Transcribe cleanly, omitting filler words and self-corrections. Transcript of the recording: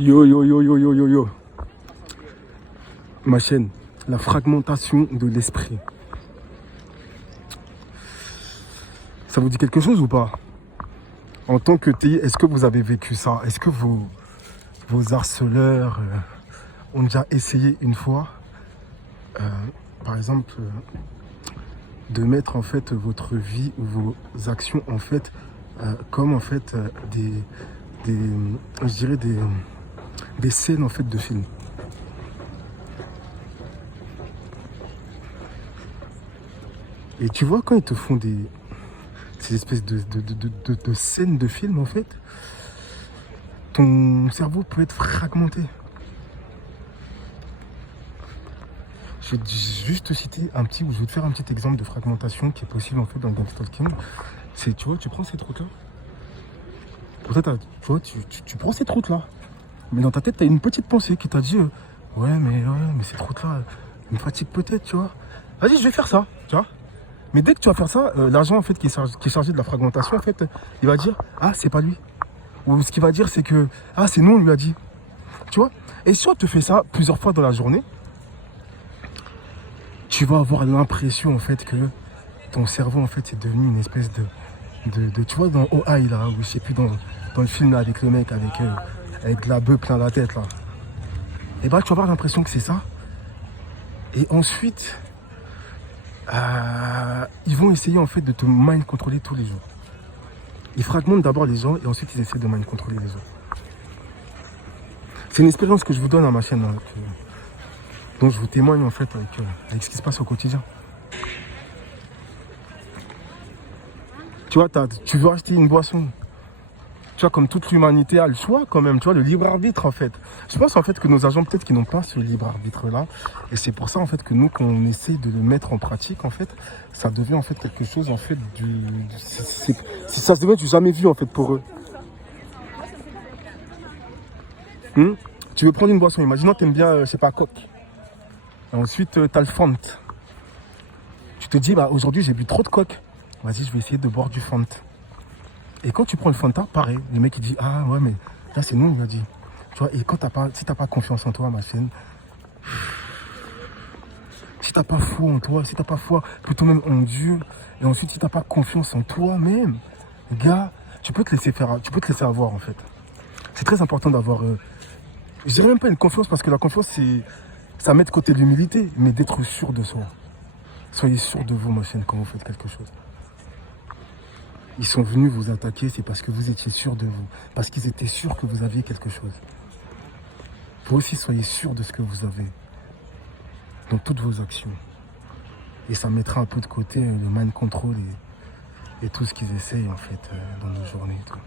Yo, yo, yo, yo, yo, yo, yo. Ma chaîne, la fragmentation de l'esprit. Ça vous dit quelque chose ou pas? En tant que TI, est-ce que vous avez vécu ça? Est-ce que vos harceleurs ont déjà essayé une fois, par exemple, de mettre en fait votre vie ou vos actions en fait comme en fait je dirais des scènes en fait de films. Et tu vois quand ils te font ces espèces de scènes de films en fait, ton cerveau peut être fragmenté. Je vais juste te citer je vais te faire un petit exemple de fragmentation qui est possible en fait dans le game stalking. C'est, tu vois, tu prends cette route là. Peut-être, tu vois, tu prends cette route là. Mais dans ta tête, tu as une petite pensée qui t'a dit ouais, mais cette route là me fatigue peut-être, tu vois. Vas-y, je vais faire ça, tu vois. Mais dès que tu vas faire ça, l'agent en fait qui est chargé de la fragmentation, en fait, il va dire ah, c'est pas lui. Ou ce qu'il va dire, c'est que ah, c'est nous, on lui a dit. Tu vois. Et si on te fait ça plusieurs fois dans la journée, tu vas avoir l'impression en fait que ton cerveau en fait est devenu une espèce de tu vois, dans OI là, ou je sais plus, dans le film là, avec le mec avec de la bœuf plein la tête là. Et bah tu vas avoir l'impression que c'est ça. Et ensuite, ils vont essayer en fait de te mind contrôler tous les jours. Ils fragmentent d'abord les gens et ensuite ils essaient de mind contrôler les autres. C'est une expérience que je vous donne à ma chaîne, hein, dont je vous témoigne en fait avec ce qui se passe au quotidien. Tu vois, tu veux acheter une boisson. Tu vois, comme toute l'humanité a le choix quand même, tu vois, le libre arbitre en fait. Je pense en fait que nos agents peut-être qu'ils n'ont pas ce libre arbitre là. Et c'est pour ça en fait que nous, quand on essaye de le mettre en pratique, en fait, ça devient en fait quelque chose en fait ça se devient du jamais vu en fait pour eux. Tu veux prendre une boisson, imaginons tu aimes bien, je sais pas, Coke. Et ensuite, tu as le Fant. Tu te dis, bah aujourd'hui j'ai bu trop de Coke. Vas-y, je vais essayer de boire du Fant. Et quand tu prends le Fanta, pareil, le mec il dit ah ouais mais là c'est nous on lui a dit. Tu vois, et quand si t'as pas confiance en toi, ma chaîne, si t'as pas foi en toi, si t'as pas foi plutôt même en Dieu, et ensuite si t'as pas confiance en toi-même, gars, tu peux te laisser avoir en fait. C'est très important d'avoir, je dirais même pas une confiance parce que la confiance ça met de côté l'humilité, mais d'être sûr de soi. Soyez sûr de vous, ma chaîne, quand vous faites quelque chose. Ils sont venus vous attaquer, c'est parce que vous étiez sûr de vous. Parce qu'ils étaient sûrs que vous aviez quelque chose. Vous aussi, soyez sûr de ce que vous avez. Dans toutes vos actions. Et ça mettra un peu de côté le mind control et tout ce qu'ils essayent, en fait, dans nos journées et tout.